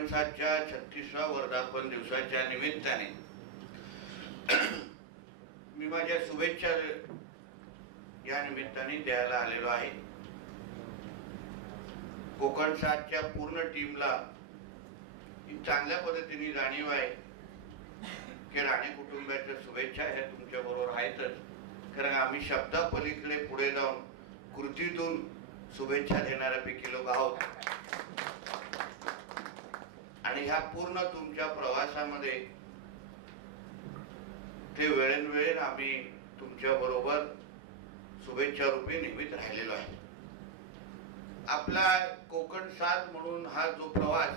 कोकणसाच्या 36व्या वर्धापन दिवसाच्या निमित्ताने मी माझ्या शुभेच्छा या निमित्ताने द्यायला आलेलो आहे। कोकणसाच्या पूर्ण टीमला चांगल्या पद्धतीने जाणीव आहे की राणे कुटुंबाच्या शुभेच्छा ह्या तुमच्या बरोबर आहेतच, कारण आम्ही शब्दापलीकडे पुढे जाऊन कृतीतून शुभेच्छा देणाऱ्यापैकी लोक आहोत। आणि ह्या पूर्ण तुमच्या प्रवासामध्ये ते वेळोवेळी आम्ही तुमच्या बरोबर शुभेच्छा रूपी नेहमीच राहिलेलो आहे। आपला कोकण साथ म्हणून हा जो प्रवास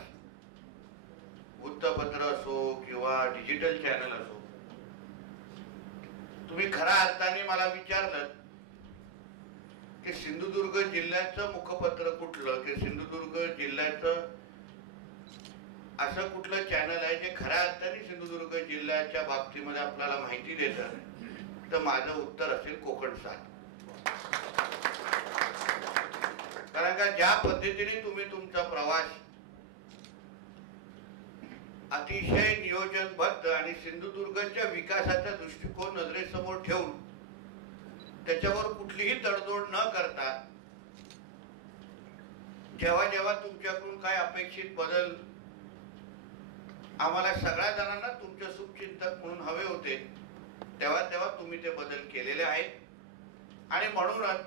वृत्तपत्र असो किंवा डिजिटल चॅनल असो, तुम्ही खऱ्या अर्थाने मला विचारलं की सिंधुदुर्ग जिल्ह्याचं मुखपत्र कुठलं, की सिंधुदुर्ग जिल्ह्याचं असं कुठलं चॅनल आहे जे खऱ्या अर्थाने सिंधुदुर्ग जिल्ह्याच्या बाबतीमध्ये आपल्याला माहिती देतं, तर माझं उत्तर असेल कोकण साथ। कारण का ज्या पद्धतीने तुम्ही तुमचा प्रवास अतिशय नियोजनबद्ध आणि सिंधुदुर्गच्या विकासाचा दृष्टिकोन नजरेसमोर ठेवून त्याच्यावर कुठलीही तडजोड न करता जेव्हा जेव्हा तुमच्याकडून काय अपेक्षित बदल आम्हाला सगळ्या जणांना तुमचे शुभचिंतक म्हणून हवे होते, तेव्हा तेव्हा तुम्ही ते बदल केलेले आहेत। आणि म्हणूनच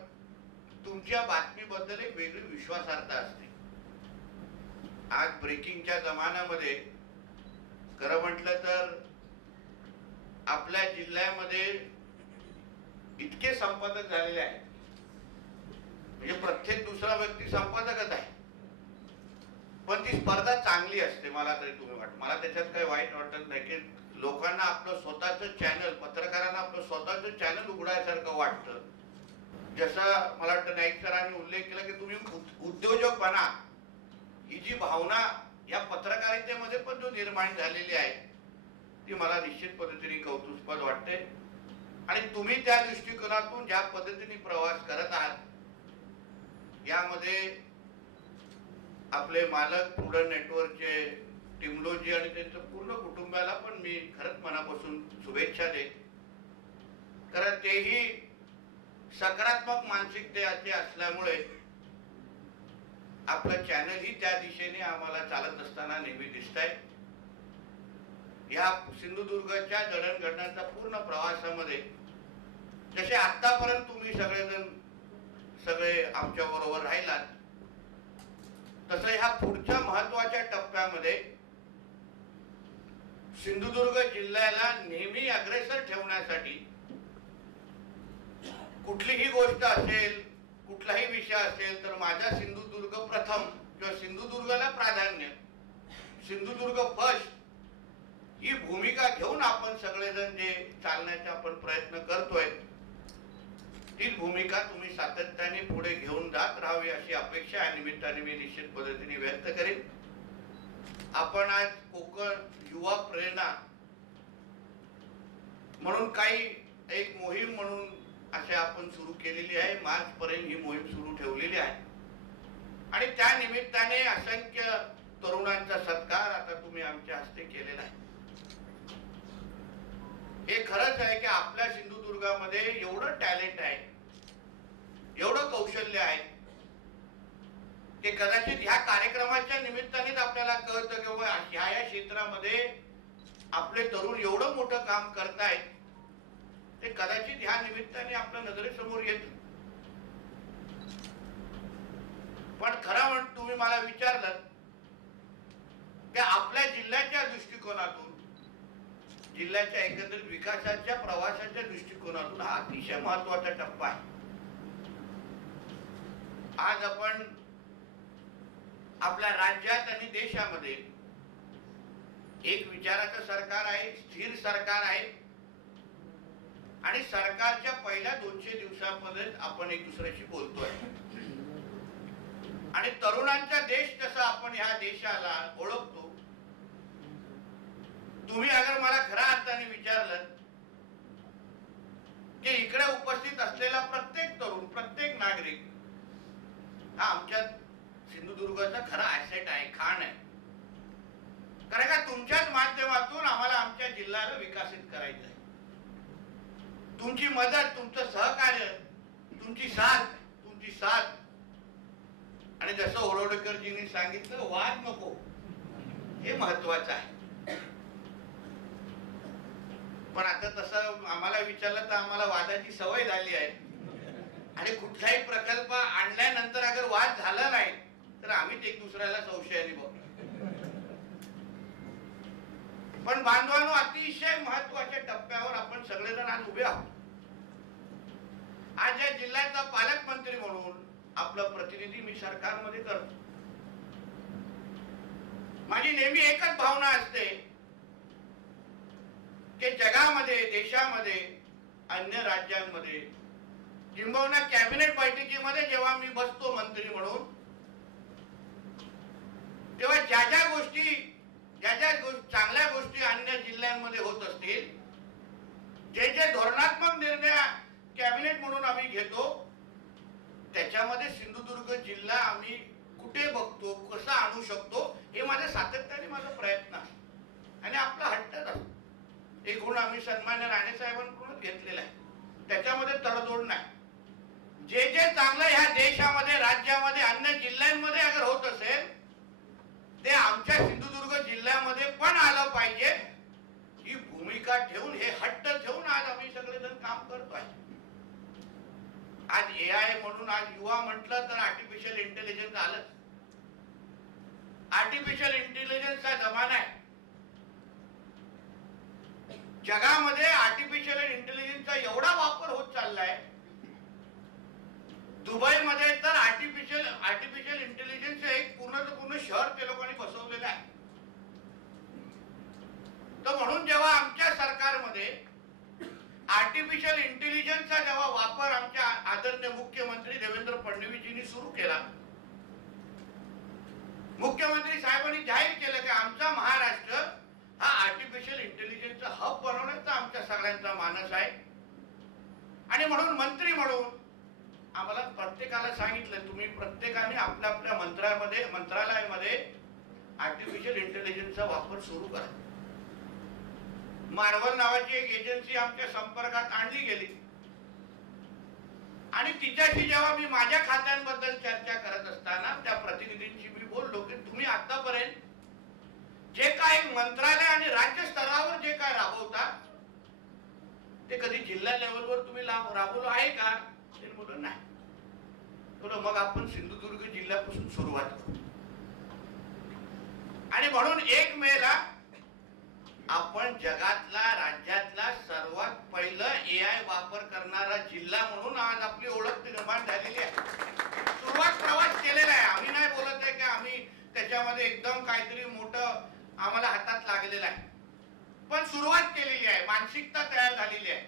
तुमच्या बातमीबद्दल एक वेगळी विश्वासार्हता असते। आज ब्रेकिंगच्या जमान्यामध्ये खरं म्हटलं तर आपल्या जिल्ह्यामध्ये इतके संपादक झालेले आहेत, म्हणजे प्रत्येक दुसरा व्यक्ती संपादकच आहे, पण ती स्पर्धा चांगली असते मला तरी तुम्ही वाटतं। मला त्याच्यात काही वाईट वाटत नाही की लोकांना आपलं स्वतःचं चॅनल, पत्रकारांना आपलं स्वतःचं चॅनल उघडायसारखं वाटतं। जसं मला वाटतं नाईक सरांनी उल्लेख केला की तुम्ही उद्योजक बना, ही जी भावना या पत्रकारितेमध्ये पण जो निर्माण झालेली आहे ती मला निश्चित पद्धतीने कौतुकास्पद वाटते। आणि तुम्ही त्या दृष्टिकोनातून ज्या पद्धतीने प्रवास करत आहात यामध्ये आपले मालक प्रुडंट नेटवर्कचे टिमलोजी आणि त्यांच्या पूर्ण कुटुंबाला पण मी खरंच मनापासून शुभेच्छा देईन, कारण तेही सकारात्मक मानसिकतेचे असल्यामुळे आपलं चॅनल ही त्या दिशेने आम्हाला चालत असताना नेहमी दिसतंय। या सिंधुदुर्गच्या जडणघडणाच्या पूर्ण प्रवासामध्ये जसे आतापर्यंत तुम्ही सगळे आमच्या बरोबर राहिलात, तसं ह्या पुढच्या महत्वाच्या टप्प्यामध्ये सिंधुदुर्ग जिल्ह्याला नेहमी अग्रेसर ठेवण्यासाठी कुठलीही गोष्ट असेल, कुठलाही विषय असेल तर माझा सिंधुदुर्ग प्रथम किंवा सिंधुदुर्गला प्राधान्य, सिंधुदुर्ग फर्स्ट ही भूमिका घेऊन आपण सगळेजण जे चालण्याचा आपण प्रयत्न करतोय तीच भूमिका तुम्ही सातत्याने पुढे घेऊन जात राहावी अशी अपेक्षा या निमित्ताने मी निश्चित पद्धतीने व्यक्त करेन। आपण आज कोकण युवा प्रेरणा म्हणून काही एक मोहीम म्हणून असे आपण सुरू केलेली आहे। मार्च पर्यंत ही मोहीम सुरू ठेवलेली आहे आणि त्या निमित्ताने असंख्य तरुणांचा सत्कार आता तुम्ही आमच्या हस्ते केलेला आहे। हे खरंच आहे की आपल्या सिंधुदुर्गामध्ये एवढं टॅलेंट आहे, एवढं कौशल्य आहे की कदाचित ह्या कार्यक्रमाच्या निमित्तानेच आपल्याला कळतं की ह्या क्षेत्रामध्ये आपले तरुण एवढं मोठं काम करतायत, ते कदाचित ह्या निमित्ताने आपल्या नजरेसमोर येतं। पण खरं म्हणून तुम्ही मला विचारलं की आपल्या जिल्ह्याच्या दृष्टिकोनातून, जिल्ह्याच्या एकंदरीत विकासाच्या प्रवासाच्या दृष्टिकोनातून हा अतिशय महत्वाचा टप्पा आहे। आज आपण आपल्या राज्यात आणि देशामध्ये एक विचाराचं सरकार आहे, स्थिर सरकार आहे आणि सरकारच्या पहिल्या 200 दिवसांमध्ये आपण एक दुसऱ्याशी बोलतोय आणि तरुणांचा देश जसा आपण ह्या देशाला ओळखतो। तुम्ही अगर मला खऱ्या अर्थाने विचारलं की इकडे उपस्थित असलेला प्रत्येक तरुण, प्रत्येक नागरिक हा आमच्या सिंधुदुर्गाचा खरा ऍसेट आहे, खाण आहे। कारण का तुमच्याच माध्यमातून आम्हाला आमच्या जिल्ह्याला विकसित करायचं आहे. तुमची मदत, तुमचं सहकार्य, तुमची साथ आणि जसं ओरोडकरजींनी सांगितलं, वाद नको, हे महत्वाचं आहे. पण आता तसं आम्हाला विचारलं तर आम्हाला वादाची सवय झाली आहे आणि कुठलाही प्रकल्प आणल्यानंतर अगर वाद झाला नाही तर आम्हीच एक दुसऱ्याला संशयाने बघतो. पण बांधवांनो, अतिशय महत्वाच्या टप्प्यावर आपण सगळेजण आज उभे आहोत. आज या जिल्ह्याचा पालकमंत्री म्हणून आपलं प्रतिनिधी मी सरकारमध्ये करतो. माझी नेहमी एकच भावना असते की जगामध्ये, देशामध्ये, अन्य राज्यांमध्ये, किंबहुना कॅबिनेट बैठकीमध्ये जेव्हा मी बसतो मंत्री म्हणून, तेव्हा ज्या गोष्टी चांगल्या गोष्टी अन्य जिल्ह्यांमध्ये होत असतील, जे धोरणात्मक निर्णय कॅबिनेट म्हणून आम्ही घेतो, त्याच्यामध्ये सिंधुदुर्ग जिल्हा आम्ही कुठे बघतो, कसा आणू शकतो, हे माझ्या सातत्याने माझा प्रयत्न आहे आणि आपला हट्टच असतो. एक गुण आम्ही सन्मान्य राणे साहेबांकडूनच घेतलेला आहे, त्याच्यामध्ये तडजोड नाही. जे चांगलं ह्या देशामध्ये, राज्यामध्ये, अन्य जिल्ह्यांमध्ये अगर होत असेल ते आमच्या सिंधुदुर्ग जिल्ह्यामध्ये पण आलं पाहिजे, ही भूमिका ठेवून, हे हट्ट ठेवून आज आम्ही सगळेजण काम करतोय. आज एआय म्हणून आज युवा म्हटलं तर आर्टिफिशियल इंटेलिजन्स आलंच. आर्टिफिशियल इंटेलिजन्सचा जमाना आहे. जगामध्ये आर्टिफिशियल इंटेलिजन्सचा एवढा वापर होत चाललाय, दुबईमध्ये तर आर्टिफिशियल इंटेलिजन्स एक पूर्ण शहर ते लोकांनी बसवलेलं आहे. तर म्हणून जेव्हा आमच्या सरकारमध्ये आर्टिफिशियल इंटेलिजन्सचा जेव्हा वापर आमच्या आदरणीय मुख्यमंत्री देवेंद्र फडणवीसजींनी सुरू केला, मुख्यमंत्री साहेबांनी जाहीर केलं की आमचा महाराष्ट्र हा आर्टिफिशियल इंटेलिजन्सचा हब बनवण्याचा आमच्या सगळ्यांचा मानस आहे. आणि म्हणून मंत्री म्हणून आम्हाला प्रत्येकाला सांगितलं, तुम्ही प्रत्येकाने आपल्या आपल्या मंत्रालयामध्ये आर्टिफिशियल इंटेलिजन्सचा वापर सुरू करा. मार्वल नावाची एक एजन्सी आमच्या संपर्कात आणली गेली आणि तिच्याशी जेव्हा मी माझ्या खात्यांबद्दल चर्चा करत असताना त्या प्रतिनिधींशी मी बोललो की तुम्ही आतापर्यंत जे काय मंत्रालय आणि राज्य स्तरावर जे काय राबवता ते कधी जिल्हा लेवलवर तुम्ही राबवलं आहे का? ते बोललो नाही. मग आपण सिंधुदुर्ग जिल्ह्यापासून सुरुवात करू आणि म्हणून 1 मेला आपण जगातला, राज्यातला सर्वात पहिलं एआय वापर करणारा जिल्हा म्हणून आज आपली ओळख निर्माण झालेली आहे. सुरुवात प्रवास केलेला आहे. आम्ही नाही बोलत आहे की आम्ही त्याच्यामध्ये एकदम काहीतरी मोठं आम्हाला हातात लागलेलं आहे, पण सुरुवात केलेली आहे, मानसिकता तयार झालेली आहे.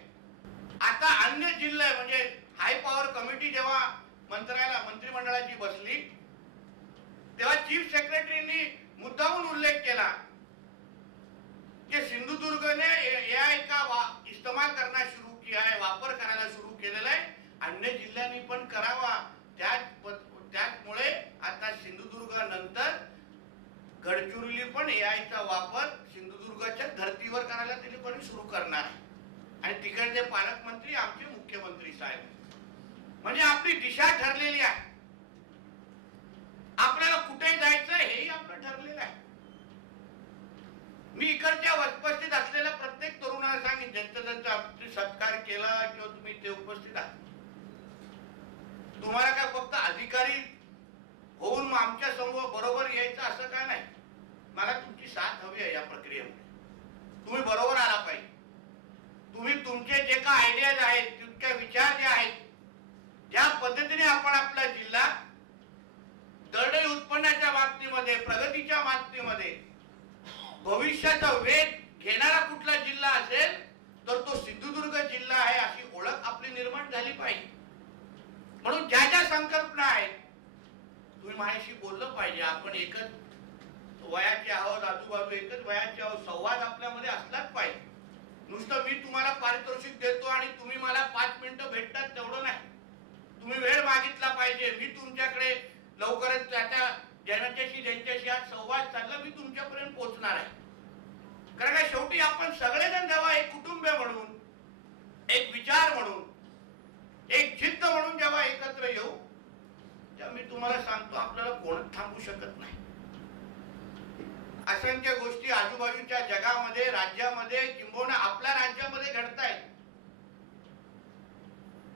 आता अन्य जिल्हे म्हणजे हाय पॉवर कमिटी जेव्हा मंत्रिमंडळाची बसली तेव्हा चीफ सेक्रेटरींनी मुद्दामून उल्लेख केला की सिंधुदुर्गने एआय का इस्तेमाल करना शुरू किया है, वापर करायला सुरू केलेला आहे, अन्य जिल्ह्यांनी पण करावा. त्यामुळे आता सिंधुदुर्ग नंतर गडचिरोली पण एआयचा वापर सिंधुदुर्गच्या धर्तीवर करायला त्यांनी पण सुरू करणार आहे. आणि तिकडचे पालकमंत्री आमचे मुख्यमंत्री साहेब. म्हणजे आपली दिशा ठरलेली आहे. आपल्याला कुठे जायचं हेही आपलं ठरलेलं आहे. मी इकडच्या उपस्थित असलेल्या प्रत्येक तरुणाला सांगेन, ज्यांचा आमचा सत्कार केला किंवा तुम्ही ते उपस्थित आहात, तुम्हाला काय फक्त अधिकारी होऊन आमच्या समोर बरोबर यायचं असं काय नाही. मला तुमची साथ हवी आहे या प्रक्रियेमध्ये. तुम्ही बरोबर आला पाहिजे. तुम्ही तुमचे जे काय आयडियाज आहेत, तुमचे विचार जे आहेत, ज्या पद्धतीने आपण आपला जिल्हा दरडोई उत्पन्नाच्या बाबतीमध्ये, प्रगतीच्या बाबतीमध्ये भविष्याचा वेग घेणारा कुठला जिल्हा असेल तर तो सिंधुदुर्ग जिल्हा आहे, अशी ओळख आपली निर्माण झाली पाहिजे. म्हणून ज्या संकल्पना आहेत तुम्ही माझ्याशी बोललं पाहिजे. आपण एकच वयाचे आहोत, आजूबाजू एकच वयाचे आहोत, संवाद आपल्यामध्ये असलाच पाहिजे. नुसतं मी तुम्हाला पारितोषिक देतो आणि तुम्ही मला 5 मिनिटं भेटतात तेवढं नाही. तुम्ही वेळ मागितला पाहिजे. मी तुमच्याकडे लवकरच त्याच्या ज्यांच्याशी आज संवाद साधला मी तुमच्यापर्यंत पोहोचणार आहे. कारण का शेवटी आपण सगळेजण जेव्हा एक कुटुंब म्हणून, एक विचार म्हणून, एक जिद्द म्हणून जेव्हा एकत्र येऊ, तेव्हा मी तुम्हाला सांगतो आपल्याला कोणच थांबू शकत नाही. असंख्य गोष्टी आजूबाजूच्या जगामध्ये, राज्यामध्ये, किंबहुना आपल्या राज्यामध्ये घडतायत.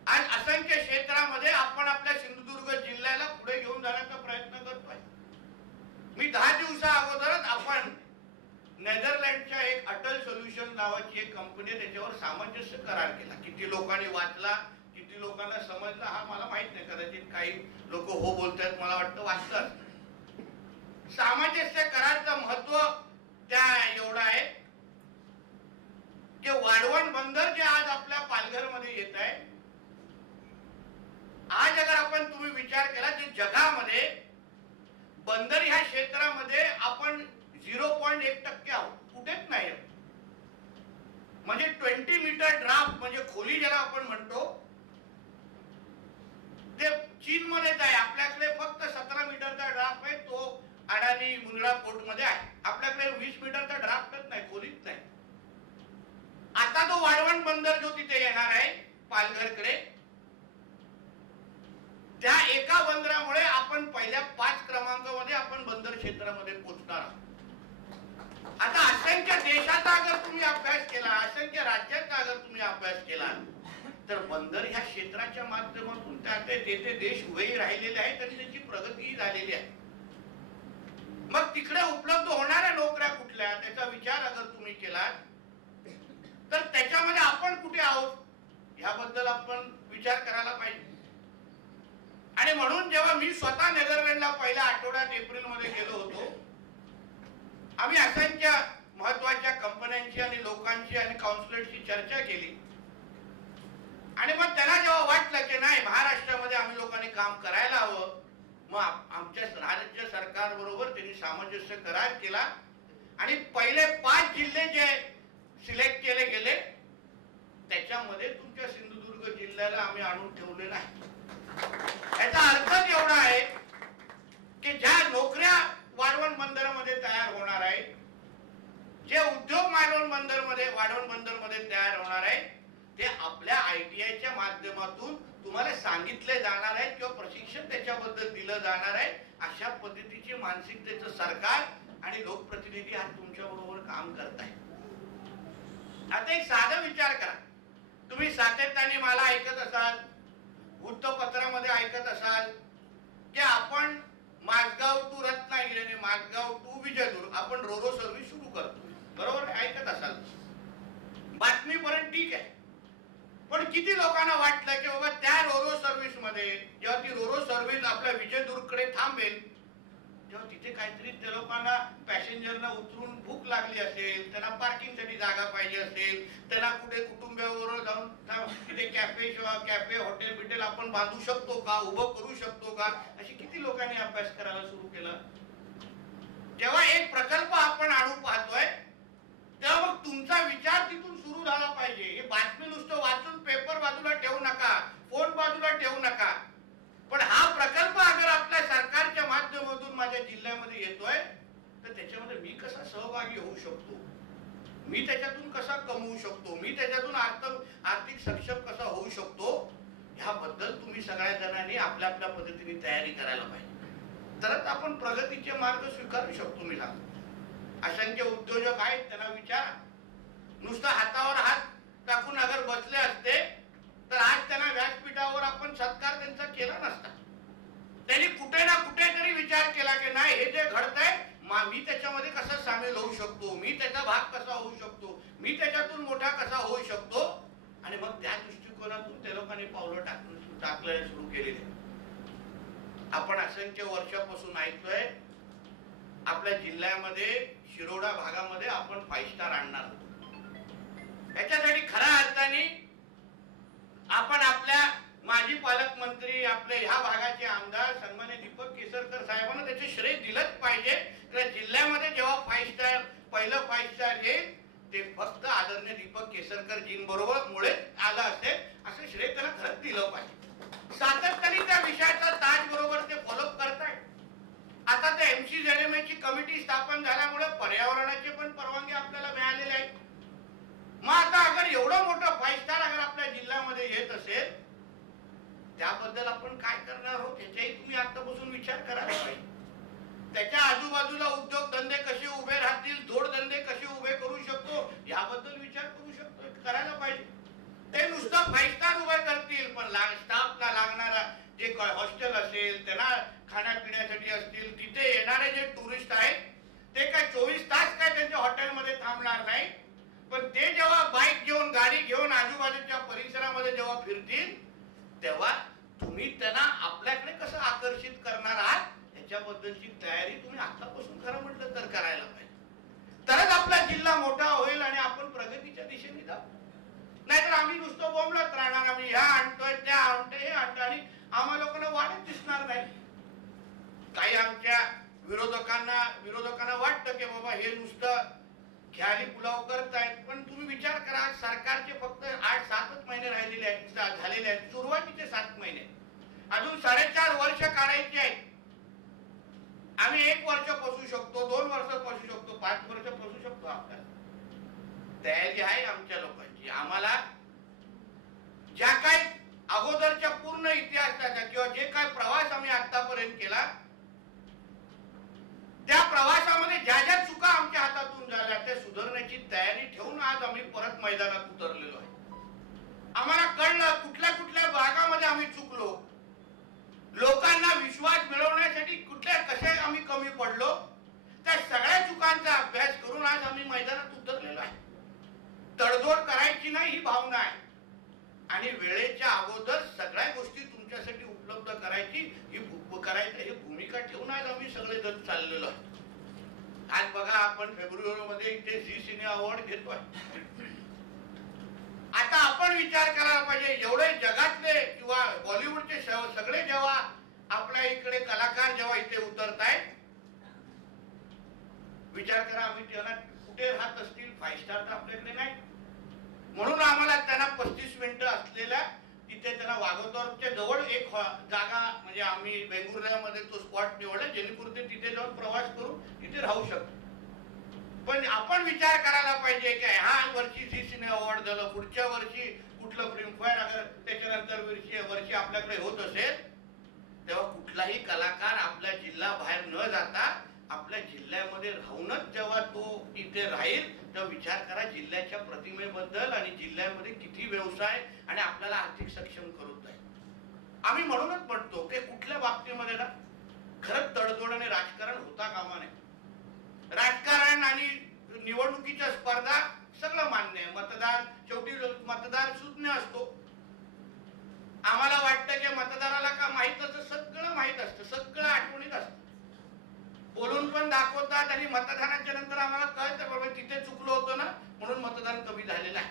आज असंख्य क्षेत्रामध्ये आपण आपल्या सिंधुदुर्ग जिल्ह्याला पुढे घेऊन जाण्याचा प्रयत्न करतोय. मी 10 दिवसा अगोदरच आपण नेदरलँडच्या एक अटल सोल्युशन नावाची एक कंपनी, त्याच्यावर सामंजस्य करार केला. किती लोकांनी वाचला, किती लोकांना समजला हा मला माहित नाही. कदाचित काही लोक हो बोलतात, मला वाटतं वाचतात. सामंजस्य कराराचं महत्व त्या एवढं आहे की वाढवण बंदर जे आज आपल्या पालघरमध्ये येत आहे, आज अगर आपण तुम्ही विचार केला की जगामध्ये बंदर ह्या क्षेत्रामध्ये आपण 0.1% आहोत, कुठेच नाही. म्हणजे 20 मीटर ड्राफ्ट म्हणजे खोली ज्याला आपण म्हणतो ते चीन मध्येच आहे. आपल्याकडे फक्त 17 मीटरचा ड्राफ्ट आहे, तो अडाणी मुंद्रा पोर्ट मध्ये आहे. आपल्याकडे 20 मीटरचा ड्राफ्टच नाही, खोलीच नाही. आता तो वाढवण बंदर जो तिथे येणार आहे पालघरकडे, त्या एका बंदरामुळे आपण पहिल्या 5 क्रमांकामध्ये आपण बंदर क्षेत्रामध्ये पोहोचणार आहोत. आता असंख्य देशाचा अगर तुम्ही अभ्यास केला, असंख्य राज्याचा अगर तुम्ही अभ्यास केला, तर बंदर ह्या क्षेत्राच्या माध्यमातून तेथे देश उभेही राहिलेले आहेत आणि त्याची प्रगतीही झालेली आहे. मग तिकडे उपलब्ध होणाऱ्या नोकऱ्या कुठल्या, त्याचा विचार अगर तुम्ही केला तर त्याच्यामध्ये आपण कुठे आहोत ह्याबद्दल आपण विचार करायला पाहिजे. आणि म्हणून जेव्हा मी स्वतः नेदरलँडला पहिल्या आठवड्यात एप्रिलमध्ये गेलो होतो, आम्ही असंख्य महत्वाच्या कंपन्यांची आणि लोकांची आणि काउन्सिलरची चर्चा केली. आणि मग त्यांना जेव्हा वाटलं की नाही महाराष्ट्रामध्ये आम्ही लोकांनी काम करायला हवं, मग आमच्या राज्य सरकार बरोबर त्यांनी सामंजस्य करार केला आणि पहिले 5 जिल्हे जे सिलेक्ट केले गेले त्याच्यामध्ये तुमच्या सिंधुदुर्ग जिल्ह्याला आम्ही आणून ठेवले नाही. याचा अर्थ एवढा आहे की ज्या नोकऱ्या वाढवण बंदरामध्ये तयार होणार आहे, जे उद्योग वाढवण बंदरमध्ये तयार होणार आहे, ते आपल्या ITI च्या माध्यमातून तुम्हाला सांगितले जाणार आहे किंवा प्रशिक्षण त्याच्याबद्दल दिलं जाणार आहे. अशा पद्धतीची मानसिकतेचं सरकार आणि लोकप्रतिनिधी आज तुमच्या बरोबर काम करत आहे. आता एक साधा विचार करा, तुम्ही सातत्याने मला ऐकत असाल, वृत्तपत्रामध्ये ऐकत असाल की आपण माझगाव टू रत्नागिरी आणि माझगाव टू विजयदुर्ग आपण रोरो सर्व्हिस सुरू करतो, बरोबर ऐकत असाल. बातमीपर्यंत ठीक आहे, पण किती लोकांना वाटलं की बाबा त्या रोरो सर्व्हिस मध्ये जेव्हा ती रोरो सर्व्हिस आपल्या विजयदुर्गकडे थांबेल तेव्हा तिथे काहीतरी त्या लोकांना पॅसेंजरना उतरून भूक लागली असेल, त्यांना पार्किंगसाठी जागा पाहिजे असेल, त्यांना कुठे कुटुंबाबरोबर जाऊन तिथे कॅफे हॉटेल बिटेल आपण बांधू शकतो का, उभं करू शकतो का, अशी किती लोकांनी अभ्यास करायला सुरू केला. जेव्हा एक प्रकल्प आपण आणू पाहतोय तेव्हा मग तुमचा विचार तिथून सुरू झाला पाहिजे. हे बातमी नुसतं वाचून पेपर बाजूला ठेवू नका, फोन बाजूला ठेवू नका, पण हा प्रकल्प अगर आपल्या सरकारच्या माध्यमातून माझ्या जिल्ह्यामध्ये येतोय तर त्याच्यामध्ये मी कसा सहभागी होऊ शकतो, मी त्याच्यातून कसा कमवू शकतो, मी त्याच्यातून आर्थिक सक्षम कसा होऊ शकतो, ह्याबद्दल तुम्ही सगळ्या जणांनी आपल्या आपल्या पद्धतीने तयारी करायला पाहिजे. तरच आपण प्रगतीचे मार्ग स्वीकारू शकतो. मी सांगतो असंख्य उद्योजक आहेत, त्यांना विचारा. नुसतं हातावर हात टाकून अगर बसले असते तर आज त्यांना व्यासपीठावर आपण सत्कार त्यांचा केला नसता. त्यांनी कुठे ना कुठेतरी विचार केला की नाही हे जे घडतंय मी त्याच्यामध्ये कसा सामील होऊ शकतो, मी त्याचा भाग कसा होऊ शकतो, मी त्याच्यातून मोठा कसा होऊ शकतो. आणि मग त्या दृष्टिकोनातून त्या लोकांनी पावलं टाकलं सुरू केलेले. आपण असंख्य वर्षापासून ऐकतोय आपल्या जिल्ह्यामध्ये शिरोडा भागामध्ये आपण 5 स्टार आणणार. याच्यासाठी खऱ्या अर्थाने आपण आपल्या माजी पालकमंत्री, आपले ह्या भागाचे आमदार सन्मान्य दीपक केसरकर साहेबांना त्याचे श्रेय दिलंच पाहिजे. तर जिल्ह्यामध्ये जेव्हा 5 स्टार पहिलं 5 स्टार येईल ते फक्त आदरणीय दीपक केसरकर जींबरोबर मुळे आलं असेल असं श्रेय त्यांना खरंच दिलं पाहिजे. सातत्याने त्या विषयाचा ताज बरोबर ते फॉलोअप करतायत. आता ते कमिटी स्थापन झाल्यामुळे पर्यावरणाचे पण परवानगी आपल्याला मिळालेले आहे. मग आता अगर एवढं मोठं 5 स्टार अगर आपल्या जिल्ह्यामध्ये येत असेल, त्याबद्दल आपण काय करणार आहोत याचाही तुम्ही आतापासून विचार करायला पाहिजे. त्याच्या आजूबाजूला उद्योगधंदे कसे उभे राहतील, जोडधंदे कसे उभे करू शकतो याबद्दल विचार करू शकतो, करायला पाहिजे. ते नुसतं 5 स्टार उभे करतील, पण स्टाफला लागणारा जे हॉस्टेल असेल, त्यांना खाण्यापिण्यासाठी असतील, तिथे येणारे जे टुरिस्ट आहेत ते काय 24 तास काय त्यांच्या हॉटेलमध्ये थांबणार नाही. पण ते जेव्हा बाईक घेऊन, गाडी घेऊन आजूबाजूच्या परिसरामध्ये जेव्हा फिरतील, तेव्हा तुम्ही त्यांना आपल्याकडे कसं आकर्षित करणार आहात याच्याबद्दलची तयारी तुम्ही आतापासून खरं म्हटलं तर करायला पाहिजे. तरच आपला जिल्हा मोठा होईल आणि आपण प्रगतीच्या दिशेने जाऊ. नाहीतर आम्ही नुसतं बोंबलत राहणार, आम्ही ह्या आणतोय, त्या आणतोय, हे आणतोय आणि आम्हा लोकांना वाढत दिसणार नाही. काही आमच्या विरोधकांना वाटतं की बाबा हे नुसतं ख्याली पुलाव करतायत. पण तुम्ही विचार करा, सरकारचे फक्त 8-7 महिने राहिलेले आहेत, झालेले आहेत. सुरुवातीचे 7 महिने, अजून 4.5 वर्ष काढायची आहेत. आम्ही 1 वर्ष पोसू शकतो, 2 वर्ष पोसू शकतो, 5 वर्ष पोसू शकतो. आपल्याला तयारी आहे आमच्या लोकांची. आम्हाला ज्या काही अगोदरच्या पूर्ण इतिहासाचा किंवा जे काय प्रवास आम्ही आतापर्यंत केला, त्या प्रवासामध्ये ज्या ज्या चुका आमच्या हातातून झाल्या त्या सुधारण्याची तयारी ठेवून आज आम्ही परत मैदानात उतरलेलो आहे. आम्हाला कळलं कुठल्या भागामध्ये आम्ही चुकलो, लोकांना विश्वास मिळवण्यासाठी कसे आम्ही कमी पडलो, त्या सगळ्या चुकांचा अभ्यास करून आज आम्ही मैदानात उतरलेलो आहे. तडजोड करायची नाही ही भावना आहे आणि वेळेच्या अगोदर सगळ्या गोष्टी तुमच्यासाठी उपलब्ध करायची ही भूमिका ठेवून आज आम्ही सगळे जण चाललेलो आहे. आज बघा, आपण फेब्रुवारीमध्ये इथे झी सिने अवॉर्ड घेतोय. आता आपण विचार करायला पाहिजे, एवढे जगातले किंवा बॉलिवूडचे सगळे जेव्हा आपल्या इकडे कलाकार जेव्हा इथे उतरतायत, विचार करा आम्ही त्यांना कुठे राहत असतील. 5 स्टार तर आपल्याकडे नाही, म्हणून आम्हाला त्यांना 35 मिनिटं असलेल्या तिथे त्यांना वाघोतरच्या जवळ एक जागा म्हणजे आम्ही वेंगुर्ल्यामध्ये तो स्पॉट निवडला, जेणेकरून ते तिथे जाऊन प्रवास करून तिथे राहू शकतो. पण आपण विचार करायला पाहिजे की ह्या वर्षी झी सिने अवॉर्ड झालं, पुढच्या वर्षी कुठलं फिल्मफेअर अगर त्याच्यानंतर वर्षी आपल्याकडे होत असेल, तेव्हा कुठलाही कलाकार आपल्या जिल्हा बाहेर न जाता आपल्या जिल्ह्यामध्ये राहूनच जेव्हा तो इथे राहील, तेव्हा विचार करा जिल्ह्याच्या प्रतिमेबद्दल आणि जिल्ह्यामध्ये किती व्यवसाय आणि आपल्याला आर्थिक सक्षम करत आहे. आम्ही म्हणूनच म्हणतो की कुठल्या बाबतीमध्ये ना खरंच तडजोड आणि राजकारण होता कामा नये. राजकारण आणि निवडणुकीच्या स्पर्धा सगळं मान्य आहे. मतदान शेवटी मतदार सुज्ञ असतो. आम्हाला वाटतं की मतदाराला का माहित असतं, सगळं माहित असतं, सगळं आठवणीत असतं. बोलून पण दाखवतात आणि मतदानाच्या नंतर आम्हाला कळतं बाबा तिथे चुकलो होतो ना म्हणून मतदान कमी झालेलं आहे.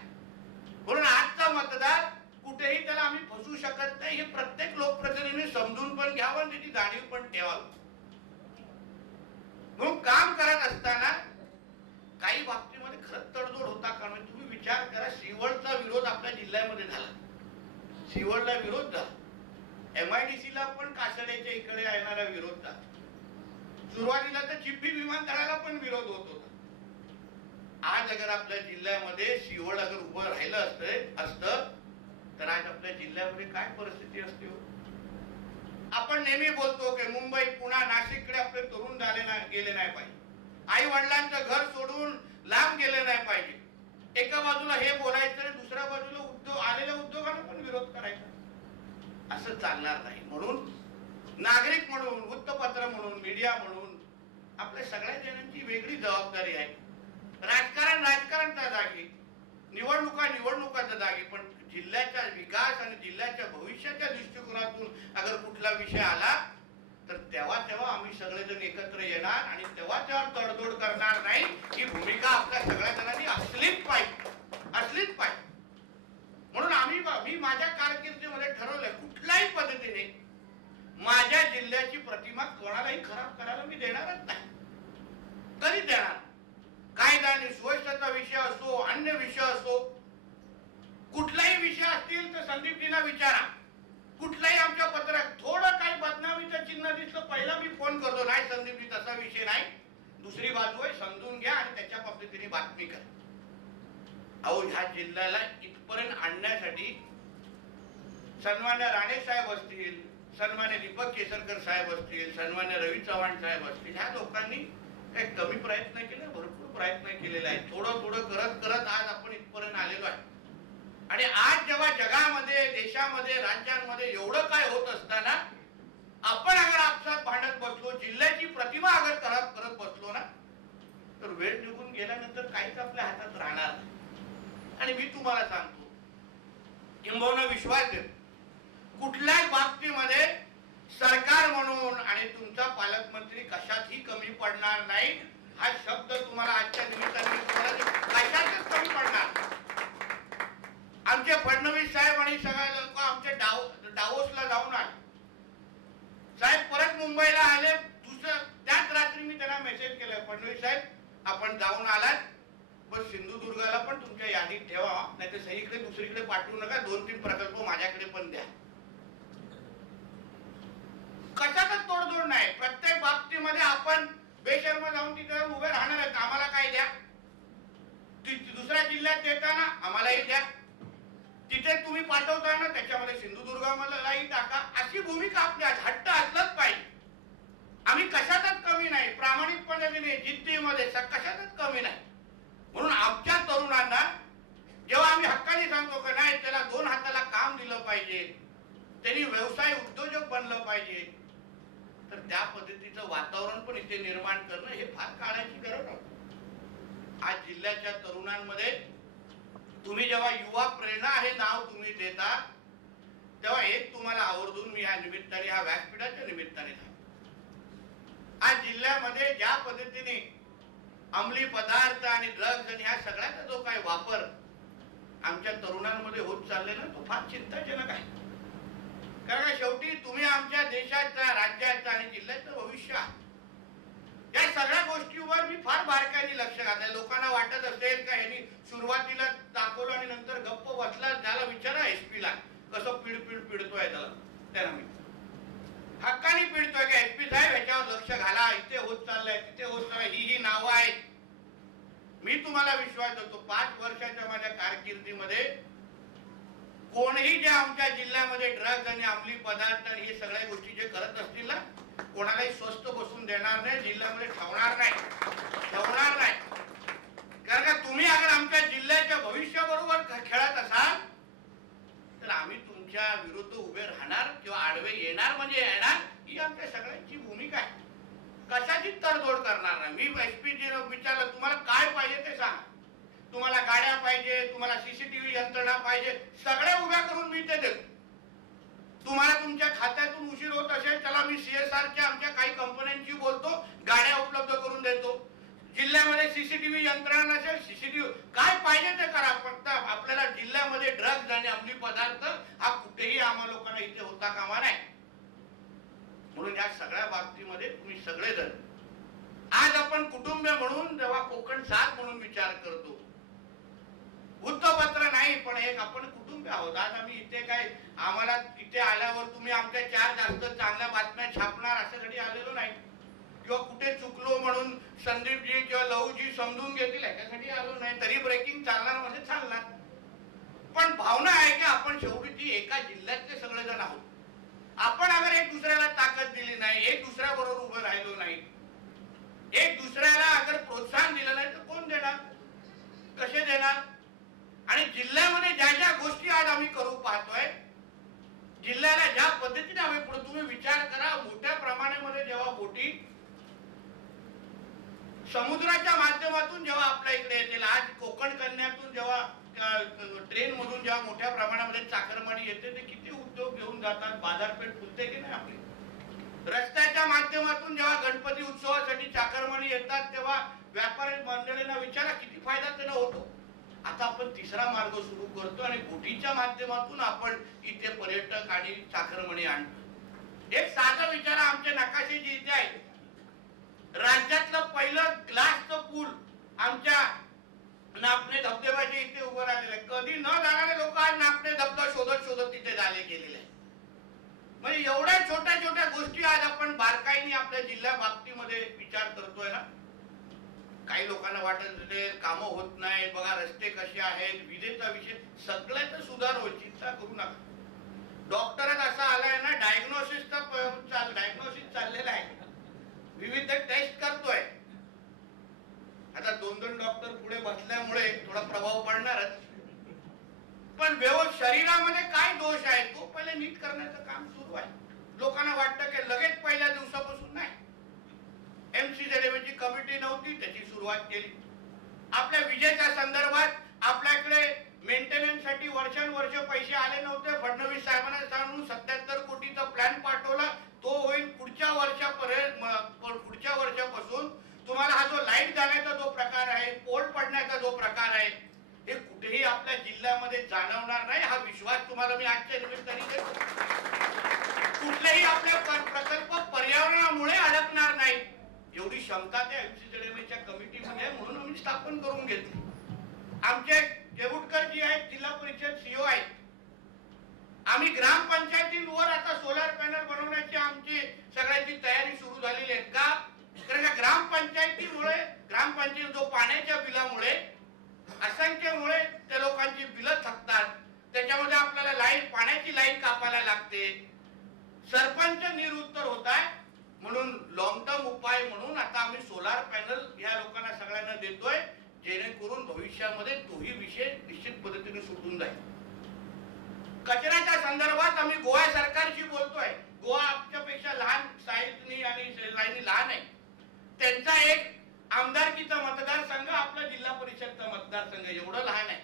म्हणून आजचा मतदार कुठेही त्याला आम्ही फसवू शकत नाही, हे प्रत्येक लोकप्रतिनिधीने समजून पण घ्यावं आणि त्याची जाणीव पण ठेवावी. म्हणून काम करत असताना काही बाबतीमध्ये खरंच तडजोड होता का? तुम्ही विचार करा, सिवळचा विरोध आपल्या जिल्ह्यामध्ये झाला, सिवळला विरोध झाला, MIDC ला पण कासड्याच्या इकडे येणारा विरोध झाला. सुरुवातीला तर चिपी विमानतळाला पण विरोध होत होता. आज अगर आपल्या जिल्ह्यामध्ये सिवळ अगर उभं राहिलं असतं तर आज आपल्या जिल्ह्यामध्ये काय परिस्थिती असते हो? आपण नेहमी बोलतो की मुंबई, पुणे, नाशिककडे आपले तरुण गेले नाही पाहिजे, आई वडिलांचं घर सोडून लांब गेले नाही पाहिजे. एका बाजूला हे बोलायचं आणि दुसऱ्या बाजूला आलेल्या उद्योगांना पण विरोध करायचा, असं चालणार नाही. म्हणून नागरिक म्हणून, वृत्तपत्र म्हणून, मीडिया म्हणून आपल्या सगळ्या जणांची वेगळी जबाबदारी आहे. राजकारण राजकारणच्या जागी, निवडणुकाच्या जागी, पण जिल्ह्याचा विकास आणि जिल्ह्याच्या भविष्याच्या दृष्टिकोनातून अगर कुठला विषय आला तर तेव्हा आम्ही सगळेजण एकत्र येणार आणि तेव्हा तडजोड करणार नाही. ही भूमिका आपल्या सगळ्या जणांनी असलीच पाहिजे. म्हणून मी माझ्या कारकिर्दीमध्ये ठरवलंय कुठल्याही पद्धतीने माझ्या जिल्ह्याची प्रतिमा कोणालाही खराब करायला मी देणारच नाही, कधी देणार. कायदा आणि सुव्यवस्थेचा विषय असो, अन्य विषय असो, कुठलाही विषय असतील तर संदीपजींना विचारा. कुठलाही आमच्या पत्रात थोडं काही बदनामीचं चिन्ह दिसलं, पहिला मी फोन करतो, नाही संदीपजी तसा विषय नाही, दुसरी बाजू आहे, समजून घ्या आणि त्याच्या पद्धतीने बातमी करा. अहो, ह्या जिल्ह्याला इथपर्यंत आणण्यासाठी सन्मान्य राणे साहेब असतील, सन्मान्य दीपक केसरकर साहेब असतील, सन्मान्य रवी चव्हाण साहेब असतील, ह्या लोकांनी काही कमी प्रयत्न केले, भरपूर प्रयत्न केलेले आहेत. थोडं थोडं करत करत आज आपण इथपर्यंत आलेलो आहे. आणि आज जेव्हा जगामध्ये, देशामध्ये, राज्यांमध्ये एवढं काय होत असताना आपण अगर आपसात भांडत बसलो, जिल्ह्याची प्रतिमा अगर खराब करत बसलो ना, तर वेळ निघून गेल्यानंतर काहीच आपल्या हातात राहणार नाही. आणि मी तुम्हाला सांगतो, किंबहुना विश्वास देतो, कुठल्याच बाबतीमध्ये सरकार म्हणून आणि तुमचा पालकमंत्री कशातही कमी पडणार नाही. हा शब्द तुम्हाला आजच्या निमित्ताने कशातच कमी पडणार. आमचे फडणवीस साहेब आणि सगळे लोक आमचे डावोसला जाऊन आले. साहेब परत मुंबईला आले. त्याच रात्री मी त्यांना मेसेज केला, फडणवीस साहेब आपण जाऊन आलात, पण सिंधुदुर्गाला पण तुमच्या यादीत ठेवा, नाही तर सगळीकडे दुसरीकडे पाठवू नका, 2-3 प्रकल्प माझ्याकडे पण द्या. कशातच तोडजोड नाही. प्रत्येक बाबतीमध्ये आपण बेशर्म जाऊन तिथे उभे राहणार आहेत. आम्हाला काय द्या, दुसऱ्या जिल्ह्यात देताना आम्हालाही द्या, तिथे तुम्ही पाठवताय ना त्याच्यामध्ये सिंधुदुर्गामलाही टाका. अशी भूमिका आपली हट्ट असलंच पाहिजे. आम्ही कशातच कमी नाही, प्रामाणिकपणे जिद्दीमध्ये कशातच कमी नाही. म्हणून आमच्या तरुणांना जेव्हा आम्ही हक्काने सांगतो की नाही, त्याला 2 हाताला काम दिलं पाहिजे, त्यांनी व्यवसाय उद्योजक बनलं पाहिजे, तर त्या पद्धतीचं वातावरण पण इथे निर्माण करणं हे फार काळाची गरज आहे. आज जिल्ह्याच्या तरुणांमध्ये तुम्ही जेव्हा युवा प्रेरणा हे नाव तुम्ही देता, तेव्हा एक तुम्हाला आवर्जून मी या निमित्ताने, ह्या व्यासपीठाच्या निमित्ताने सांगतो, आज जिल्ह्यामध्ये ज्या पद्धतीने अंमली पदार्थ आणि ड्रग्ज आणि ह्या सगळ्याचा जो काही वापर आमच्या तरुणांमध्ये होत चाललेला, तो फार चिंताजनक आहे. कारण शेवटी तुम्ही आमच्या देशाचा, राज्याचा आणि जिल्ह्याचं भविष्य आहे. या सगळ्या गोष्टीवर मी फार बारकाईने लक्ष घातलंय. लोकांना वाटत असेल का यांनी सुरुवातीला दाखवलं आणि नंतर गप्प बसला, त्याला विचारा एसपी ला कसं पिडतोय त्याला मी हक्काने पिडतोय का एसपी साहेब याच्यावर लक्ष घाला, इथे होत चाललंय, तिथे होत चाललंय, ही नावं आहेत. मी तुम्हाला विश्वास देतो, 5 वर्षाच्या माझ्या कारकिर्दीमध्ये कोणीही जे आमच्या जिल्ह्यामध्ये ड्रग्ज आणि अंमली पदार्थ आणि हे सगळ्या गोष्टी जे करत असतील ना, कोणालाही स्वस्त बसून देणार नाही, जिल्ह्यामध्ये ठेवणार नाही. कारण का तुम्ही अगर आमच्या जिल्ह्याच्या भविष्याबरोबर खेळत असाल, तर आम्ही तुमच्या विरुद्ध उभे राहणार किंवा आडवे येणार म्हणजे येणार, ही आमच्या सगळ्यांची भूमिका आहे. कशाची तडजोड करणार नाही. मी एसपी विचारलं तुम्हाला काय पाहिजे ते सांगा. तुम्हाला गाड्या पाहिजे, तुम्हाला सीसीटीव्ही यंत्रणा पाहिजे, सगळ्या उभ्या करून मी ते देतो. तुम्हाला तुमच्या खात्यातून उशीर होत असेल, त्याला मी सीएसआरच्या आमच्या काही कंपन्यांशी बोलतो, गाड्या उपलब्ध करून देतो. जिल्ह्यामध्ये सीसीटीव्ही यंत्रणा नसेल, सीसीटीव्ही काय पाहिजे ते करा. फक्त आपल्याला जिल्ह्यामध्ये ड्रग्ज आणि अंमली पदार्थ हा कुठेही आम्हा लोकांना इथे होता कामा नाही. म्हणून या सगळ्या बाबतीमध्ये तुम्ही सगळेजण आज आपण कुटुंब म्हणून जेव्हा कोकण 7 म्हणून विचार करतो, वृत्तपत्र नाही पण एक आपण कुटुंब आहोत. आज आम्ही इथे काय आम्हाला इथे आल्यावर तुम्ही आमच्या 4 जास्त चांगल्या बातम्या छापणार असं कधी आलेलो नाही, किंवा कुठे चुकलो म्हणून संदीपजी किंवा लहूजी समजून घेतील याच्यासाठी आलो नाही. तरी ब्रेकिंग चालणार म्हणजे चालणार, पण भावना आहे की आपण शेवटी ती एका जिल्ह्यातले सगळेजण आहोत. आपण अगर एक दुसऱ्याला ताकद दिली नाही, एक दुसऱ्याबरोबर उभं राहिलो नाही, एक दुसऱ्याला अगर प्रोत्साहन दिलं नाही, तर कोण देणार, कसे देणार. आणि जिल्ह्यामध्ये ज्या ज्या गोष्टी आज आम्ही करू पाहतोय, जिल्ह्याला ज्या पद्धतीने आम्ही पुढे, तुम्ही विचार करा, मोठ्या प्रमाणामध्ये जेव्हा बोटी समुद्राच्या माध्यमातून जेव्हा आपल्या इकडे येतील, आज कोकण कन्यातून जेव्हा ट्रेन मधून जेव्हा मोठ्या प्रमाणामध्ये चाकरमानी येते, ते किती उद्योग घेऊन जातात, बाजारपेठ फुलते की नाही आपली. रस्त्याच्या माध्यमातून जेव्हा गणपती उत्सवासाठी चाकरमानी येतात, तेव्हा व्यापारी मंडळींना विचारा किती फायदा त्यांना होतो. आता आपण 3रा मार्ग सुरू करतो आणि बोटीच्या माध्यमातून आपण इथे पर्यटक आणि चाकरमानी आणतो. एक साधा विचारा, आमचे नकाशे जे इथे आहेत, राज्यातलं पहिलं ग्लासचं पूल आमच्या नापणे धबधब्याच्या इथे उभं राहिलेलं आहे. कधी न जाणारे लोक आज नापणे धबधबा शोधत शोधत तिथे झाले गेलेले आहे. म्हणजे एवढ्या छोट्या छोट्या गोष्टी आज आपण बारकाईने आपल्या जिल्ह्या बाबतीमध्ये विचार करतोय ना, काही लोकांना वाटत असेल कामं होत नाहीत, बघा रस्ते कसे आहेत, विजेचा विषय, सगळ्याच सुधार होईल, चिंता करू नका. डॉक्टरच असा आलाय ना, डायग्नोसिसचा डायग्नोसिस चाललेला आहे, विविध टेस्ट करतोय. आता 2-2 डॉक्टर पुढे बसल्यामुळे थोडा प्रभाव पडणारच, पण शरीरामध्ये काय दोष आहे तो पहिले नीट करण्याचं काम सुरू आहे. लोकांना वाटतं की लगेच पहिल्या दिवसापासून नाही. MCZMची कमिटी नव्हती, त्याची सुरुवात केली. आपल्या विजेच्या संदर्भात आपल्याकडे मेंटेनन्स साठी वर्षानुवर्ष पैसे आले नव्हते. फडणवीस साहेबांना सांगून 77 कोटीचा प्लॅन पाठवला, तो होईल पुढच्या वर्षापासून. तुम्हाला हा जो लाईट जाण्याचा जो प्रकार आहे, पोल पडण्याचा जो प्रकार आहे, हे कुठेही आपल्या जिल्ह्यामध्ये जाणवणार नाही. हा विश्वास तुम्हाला मी आजच्या निमित्ताने देतो. कुठलेही आपले प्रकल्प पर्यावरणामुळे अडकणार नाही, एवढी क्षमता त्या MCZMच्या कमिटीमध्ये आहे, म्हणून आम्ही स्थापन करून घेतली. आमचे केवुटकर जी आहेत जिल्हा परिषद CO आहेत. आम्ही ग्रामपंचायतींवर आता सोलार पॅनल बनवण्याची आमची सगळ्याची तयारी सुरू झालेली आहे. का? कारण का ग्रामपंचायतीमुळे, ग्रामपंचायत जो पाण्याच्या बिलामुळे असंख्यमुळे त्या लोकांची बिलं थकतात, त्याच्यामध्ये आपल्याला पाण्याची लाईन कापायला लागते, सरपंच निरुत्तर होत आहे. म्हणून लॉंग टर्म उपाय म्हणून आता आम्ही सोलार पॅनल या लोकांना सगळ्यांना देतोय, जेणेकरून भविष्यामध्ये तोही विषय निश्चित पद्धतीने सुटून जाईल. कचऱ्याच्या संदर्भात आम्ही गोवा सरकारशी बोलतोय. गोवा आमच्यापेक्षा लहान साईजनी आणि लाईनी लहान आहे. त्यांचा एक आमदारकीचा मतदारसंघ आपला जिल्हा परिषदचा मतदारसंघ एवढं लहान आहे.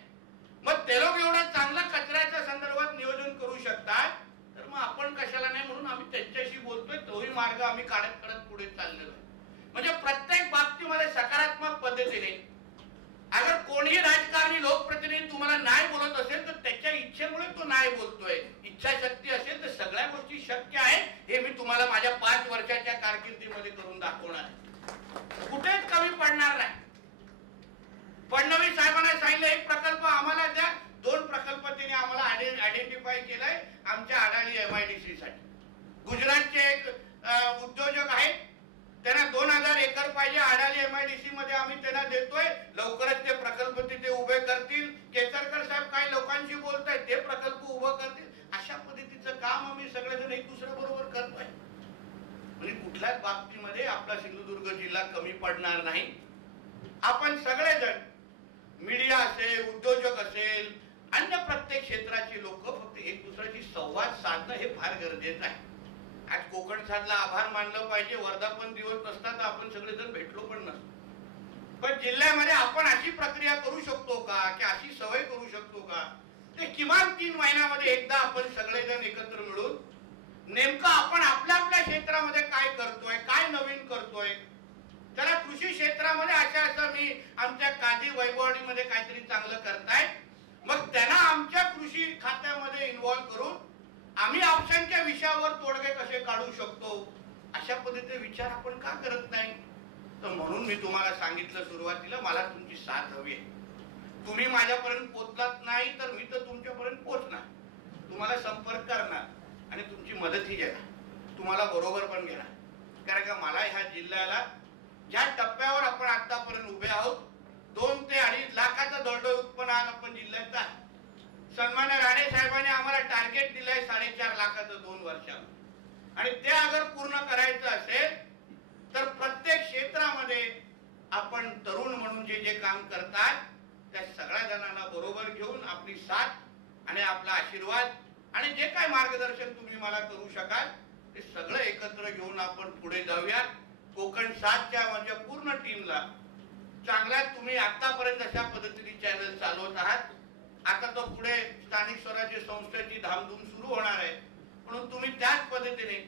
मग ते लोक एवढं चांगलं कचऱ्याच्या संदर्भात नियोजन करू शकतात, तर मग आपण कशाला नाही, म्हणून आम्ही त्यांच्याशी बोलतोय. तोही मार्ग आम्ही काढत पुढे चाललेलो आहे. म्हणजे प्रत्येक बाबतीमध्ये सकारात्मक पद्धतीने, अगर कोणीही राजकारणी लोकप्रतिनिधी तुम्हाला नाही बोलत असेल तर त्याच्या इच्छेमुळे तो नाही बोलतोय. इच्छाशक्ती असेल तर सगळ्या गोष्टी शक्य आहे, हे मी तुम्हाला माझ्या 5 वर्षाच्या कारकिर्दीमध्ये करून दाखवणार आहे. कुठेच कमी पडणार नाही. फडणवीस साहेबांना सांगितलं एक प्रकल्प आम्हाला द्या, 2 प्रकल्प त्यांनी आम्हाला आयडेंटिफाय केलाय आमच्या अडाणी MIDC साठी. गुजरातचे एक उद्योजक आहेत, त्यांना 2000 एकर पाहिजे. अडाणी MIDC मध्ये आम्ही त्यांना देतोय. लवकरच ते प्रकल्प तिथे उभे करतील. केसरकर साहेब काही लोकांशी बोलतायत, ते प्रकल्प उभं करतील. अशा पद्धतीचं काम आम्ही सगळेजण एक दुसऱ्याबरोबर करतोय. म्हणजे कुठल्याच बाबतीमध्ये आपला सिंधुदुर्ग जिल्हा कमी पडणार नाही. आपण सगळेजण, मीडिया असेल, उद्योजक असेल, अन्य प्रत्येक क्षेत्राची लोक फक्त एक दुसऱ्याशी संवाद साधणं हे फार गरजेचं आहे. आज कोकण साधला आभार मानलं पाहिजे. वर्धापन दिवस नसता तर आपण सगळेजण भेटलो पण नसतो. पण जिल्ह्यामध्ये आपण अशी प्रक्रिया करू शकतो का, की अशी सवय करू शकतो का, ते किमान 3 महिन्यामध्ये एकदा आपण सगळेजण एकत्र मिळून नेमकं आपण आपल्या आपल्या क्षेत्रामध्ये काय करतोय, काय नवीन करतोय. त्याला कृषी क्षेत्रामध्ये असं मी आमच्या काजी वैभववाडीमध्ये काहीतरी चांगलं करताय, मग त्यांना आमच्या कृषी खात्यामध्ये इन्व्हॉल्व करून आम्ही ऑप्शनच्या विषयावर तोडगे कसे काढू शकतो, अशा पद्धतीचे विचार आपण का करत नाही. तर म्हणून मी तुम्हाला सांगितलं सुरुवातीला, मला तुमची साथ हवी आहे. तुम्ही माझ्यापर्यंत पोहोचलात नाही तर मी तर तुमच्यापर्यंत पोहोचणार, तुम्हाला संपर्क करणार आणि तुमची मदतही घेणार, तुम्हाला बरोबर पण घेणार. कारण का मला ह्या जिल्ह्याला ज्या टप्प्यावर आपण आतापर्यंत उभे आहोत, 2 ते 2.5 लाखाचं दरडोई उत्पन्न आज आपण जिल्ह्यात आहे. सन्मान्य राणे साहेबांनी आम्हाला टार्गेट दिलंय 4.5 लाखाचं 2 वर्षात, आणि ते अगर पूर्ण करायचं असेल तर प्रत्येक क्षेत्रामध्ये आपण तरुण म्हणून जे जे काम करतात त्या सगळ्या जणांना बरोबर घेऊन आपली साथ आणि आपला आशीर्वाद आणि जे काय मार्गदर्शन तुम्ही मला करू शकाल ते सगळं एकत्र घेऊन आपण पुढे जाऊया. कोकण 7च्या म्हणजे पूर्ण टीमला चांगला, तुम्ही आतापर्यंत अशा पद्धतीने चॅनल चालवत आहात. आता तो पुढे स्थानिक स्वराज्य संस्थेची धामधूम सुरू होणार आहे, म्हणून तुम्ही त्याच पद्धतीने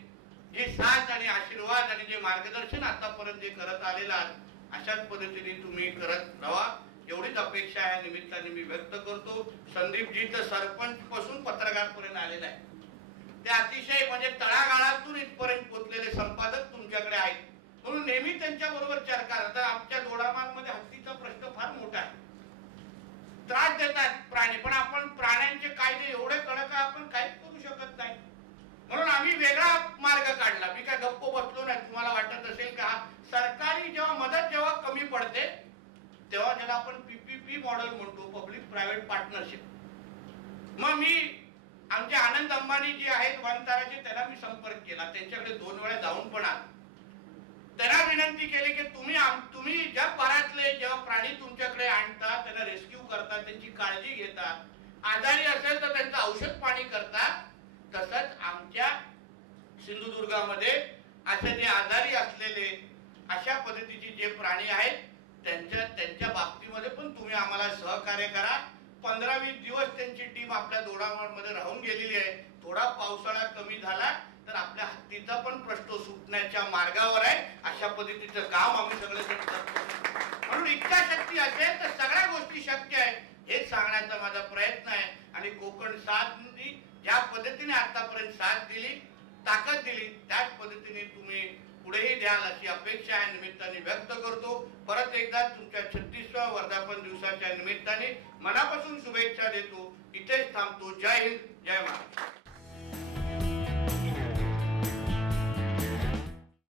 जे साथ आणि आशीर्वाद आणि जे मार्गदर्शन आतापर्यंत जे करत आलेला आहात अशाच पद्धतीने तुम्ही करत राहा, एवढीच अपेक्षा या निमित्ताने मी व्यक्त करतो. संदीपजी तर सरपंच पासून पत्रकार पर्यंत आलेला आहे, ते अतिशय म्हणजे तळागाळातून इथपर्यंत पोहोचलेले संपादक तुमच्याकडे आहेत, म्हणून नेहमी त्यांच्या बरोबर चर्चा. आता आमच्या दोडामार्गमध्ये हत्तीचा प्रश्न फार मोठा आहे, त्रास देतात प्राणी, पण आपण प्राण्यांचे कायदे एवढे कडक आहे आपण काहीच करू शकत नाही. म्हणून आम्ही वेगळा मार्ग काढला. मी काय गप्प बसलो नाही. तुम्हाला वाटत असेल का सरकारी जेव्हा मदत जेव्हा कमी पडते तेव्हा ज्याला आपण पीपीपी मॉडेल म्हणतो, पब्लिक प्रायव्हेट पार्टनरशिप. मग मी आमचे आनंद अंबानी जे आहेत वनताराचे, त्यांना मी संपर्क केला, त्यांच्याकडे 2 वेळा जाऊन पण आलो. त्यांना विनंती केली की तुम्ही जगभरातले जेव्हा प्राणी तुमच्याकडे आणता, त्यांना रेस्क्यू करता, त्यांची काळजी घेता, आजारी असेल तर त्यांचं औषध पाणी करता, तसंच आमच्या सिंधुदुर्गामध्ये असे जे आजारी असलेले अशा पद्धतीचे जे प्राणी आहेत त्यांच्या बाबतीमध्ये पण तुम्ही आम्हाला सहकार्य करा. 15-20 दिवस त्यांची टीम आपल्या दोडामाळमध्ये राहून गेलेली आहे. थोडा पावसाळा कमी झाला तर आपल्या हत्तीचा पण प्रश्न सुटण्याच्या मार्गावर आहे. अशा पद्धतीचं काम आम्ही सगळेजण करतो. म्हणून इच्छाशक्ती असेल तर सगळ्या गोष्टी शक्य आहे, हेच सांगण्याचा माझा प्रयत्न आहे. आणि कोकण साथनी ज्या पद्धतीने आतापर्यंत साथ दिली, ताकद दिली, त्याच पद्धतीने तुम्ही पुढेही द्याल अशी अपेक्षा या निमित्ताने व्यक्त करतो. परत एकदा तुमच्या 36व्या वर्धापन दिवसाच्या निमित्ताने मनापासून शुभेच्छा देतो. इथेच थांबतो. जय हिंद, जय महाराष्ट्र.